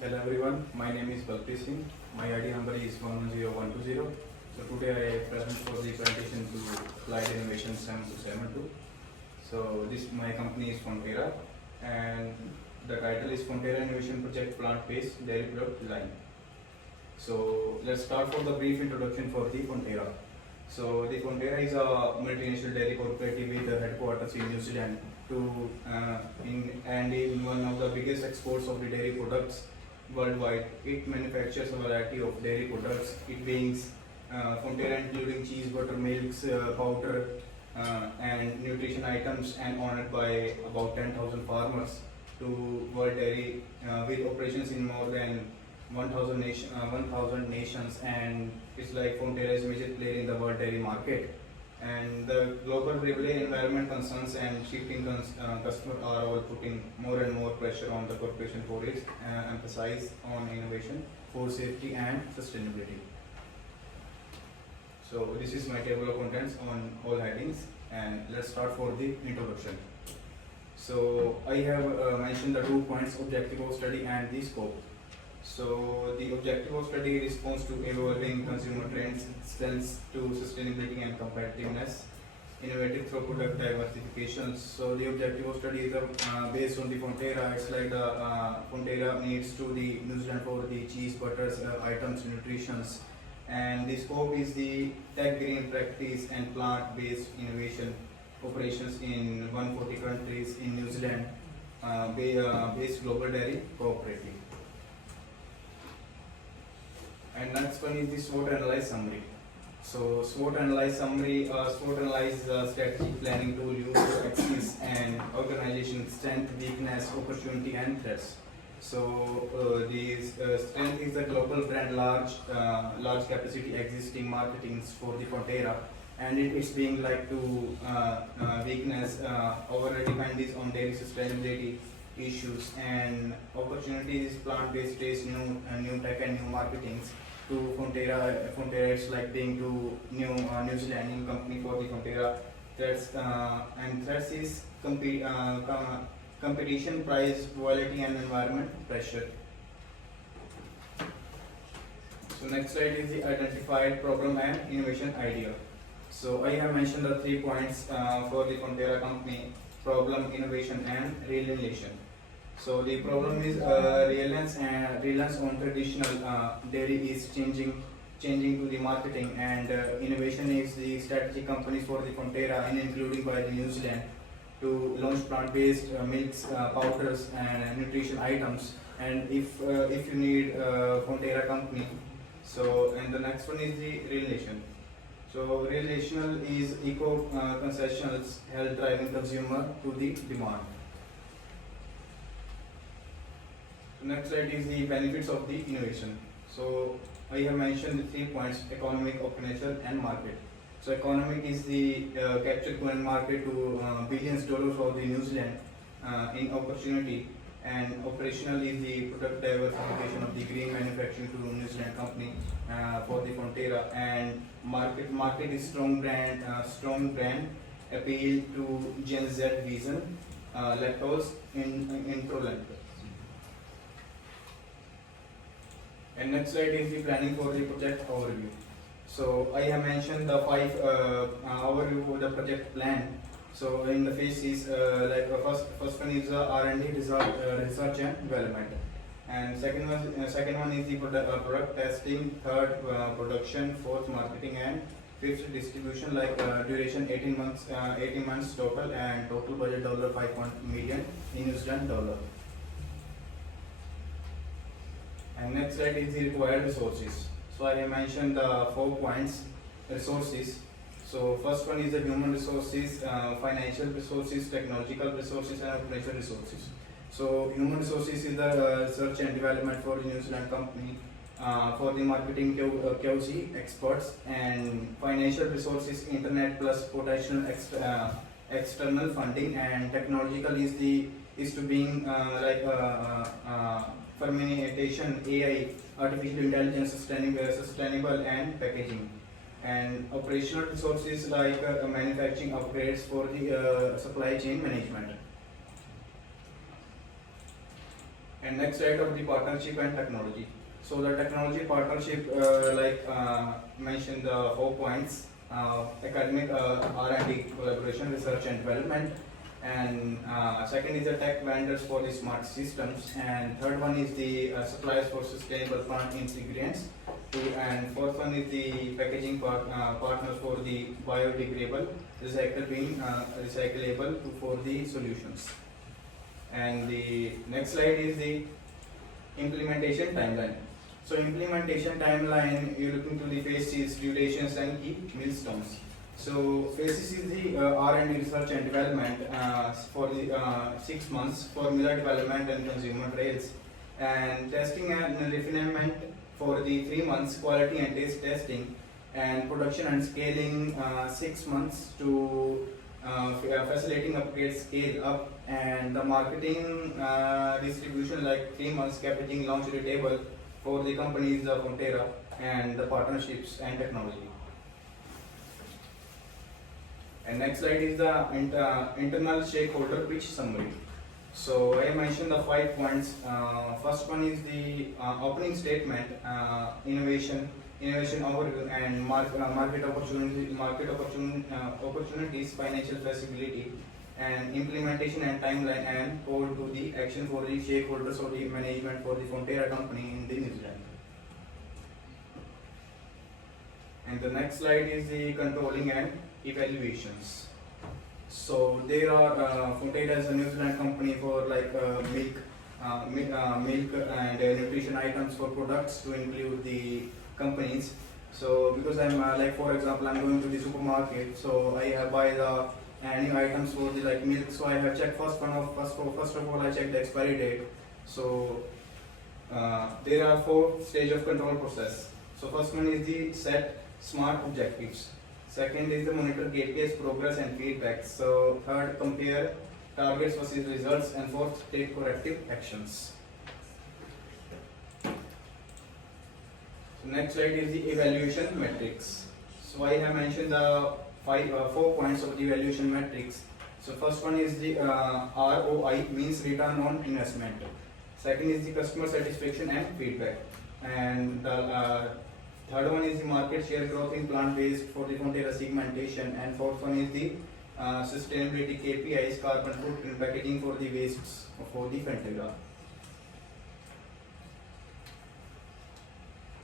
Hello everyone, my name is Balpreet Singh. My ID number is 110120. So today I present for the presentation to Applied Innovation 7272. So this my company is Fonterra and the title is Fonterra Innovation Project Plant-Based Dairy Product Design. So let's start for the brief introduction for the Fonterra. So the Fonterra is a multinational dairy cooperative with the headquarters in New Zealand in one of the biggest exports of the dairy products worldwide. It manufactures a variety of dairy products, it being Fonterra including cheese, butter, milks, powder and nutrition items, and honored by about 10,000 farmers to World Dairy with operations in more than 1,000 nations, and it's like Fonterra is a major player in the world dairy market. And the global regulatory environment concerns and shifting customers are all putting more and more pressure on the corporation for its emphasis on innovation, food safety and sustainability. So this is my table of contents on all headings, and let's start for the introduction. So I have mentioned the 2 points: objective of study and the scope. So the objective of study responds to evolving consumer trends, trends to sustainability and competitiveness, innovative through product diversification. So the objective of study is based on the Fonterra. It's like the Fonterra needs to the New Zealand for the cheese, butters, items, nutritions, and the scope is the tech green practice and plant-based innovation operations in 140 countries in New Zealand, based global dairy cooperative. And next one is the SWOT analyze summary. So SWOT analyze summary, SWOT analyze strategic planning tool used to assess an organization strength, weakness, opportunity and threats. So the strength is a global brand, large capacity existing marketings for the Fonterra, and it's being like to weakness, our dependence on dairy sustainability issues, and opportunities plant-based taste, new tech and new marketings to Fonterra. Fonterra is like being to New Zealand new company for the Fonterra. Threats is competition, price, quality and environment pressure. So next slide is the identified problem and innovation idea. So I have mentioned the 3 points for the Fonterra company: problem, innovation and reliance. So the problem is reliance on traditional dairy is changing to the marketing, and innovation is the strategy companies for the Fonterra, and including by the New Zealand, to launch plant-based milks, powders and nutrition items. And if you need Fonterra company, so and the next one is the relation. So relational is eco concessions help driving consumer to the demand. Next slide is the benefits of the innovation. So I have mentioned the 3 points: economic, operational and market. So economic is the capture current market to billions dollars for the New Zealand in opportunity, and operational is the product diversification of the green manufacturing to New Zealand company for the Fonterra, and market is strong brand appeal to Gen Z vision, lactose intolerant. And next slide is the planning for the project overview. So I have mentioned the 5 overview of the project plan. So in the phase is first one is R&D, research and development, and second one is the product testing, third production, fourth marketing, and fifth distribution. Duration 18 months total, and total budget $5 million in New Zealand dollar. And next slide is the required resources. So I have mentioned the 4 points: resources. So first one is the human resources, financial resources, technological resources and operational resources. So human resources is the research and development for the New Zealand company, for the marketing QC experts, and financial resources internet plus potential external funding, and technological is to being fermentation, AI, artificial intelligence, sustainable and packaging. And operational resources like manufacturing upgrades for the supply chain management. And next slide of the partnership and technology. So the technology partnership, mentioned the 4 points: academic, R&D collaboration, research and development, and second is the tech vendors for the smart systems, and third one is the suppliers for sustainable plant ingredients, and fourth one is the packaging partners for the biodegradable, recyclable for the solutions. And the next slide is the implementation timeline. So implementation timeline, you're looking to the phases, durations and key milestones. So phases is the R&D, research and development for the 6 months, formula development and consumer trials, and testing and refinement for the 3 months, quality and taste testing, and production and scaling 6 months to facilitating upgrade, scale up, and the marketing distribution like 3 months, packaging, launch, retail for the companies of Fonterra, and the partnerships and technology. And next slide is the internal stakeholder pitch summary. So I mentioned the 5 points. First one is the opening statement: innovation overview and market opportunities, financial flexibility, and implementation and timeline, and call to the action for the stakeholders or the management for the Fonterra company in the New Zealand. And the next slide is the controlling and evaluations. So there are Fonterra is a New Zealand company for like milk and nutrition items for products to include the companies. So because I'm like, for example, I'm going to the supermarket, so I buy the new items for the like milk. So I have checked first of all I check the expiry date. So there are 4 stages of control process. So first one is the set smart objectives. Second is the monitor KPIs, progress and feedback. So third, compare targets versus results, and fourth, take corrective actions. So next slide is the evaluation metrics. So I have mentioned the 4 points of the evaluation metrics. So first one is the ROI, means return on investment. Second is the customer satisfaction and feedback, and the third one is the market share growth in plant-based for the Fonterra segmentation, and fourth one is the sustainability KPIs, carbon footprint, packaging for the wastes for the Fonterra.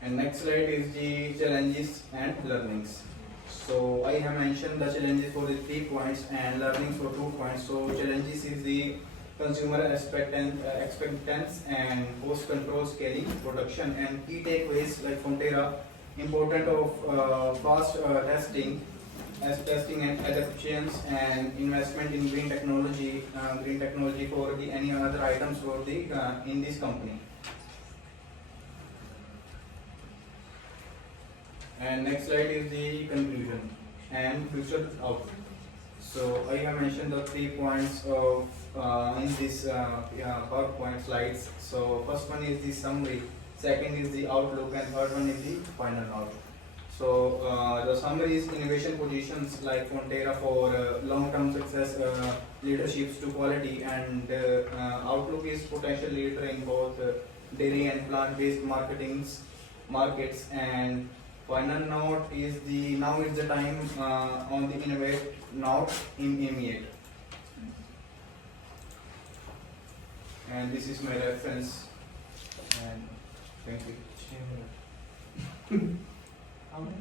And next slide is the challenges and learnings. So I have mentioned the challenges for the 3 points and learnings for 2 points. So challenges is the consumer expectance and cost control, scaling, production, and key takeaways like Fonterra, important of fast testing and adaptations, and investment in green technology for the any other items for the in this company. And next slide is the conclusion and future outlook. So I have mentioned the 3 points of in this PowerPoint slides. So first one is the summary, second is the outlook, and third one is the final note. So the summary is innovation positions like Fonterra for long-term success, leaderships to quality, and outlook is potential leader in both dairy and plant-based markets, and final note is the now is the time on the innovate note in MEA. And this is my reference, and thank you.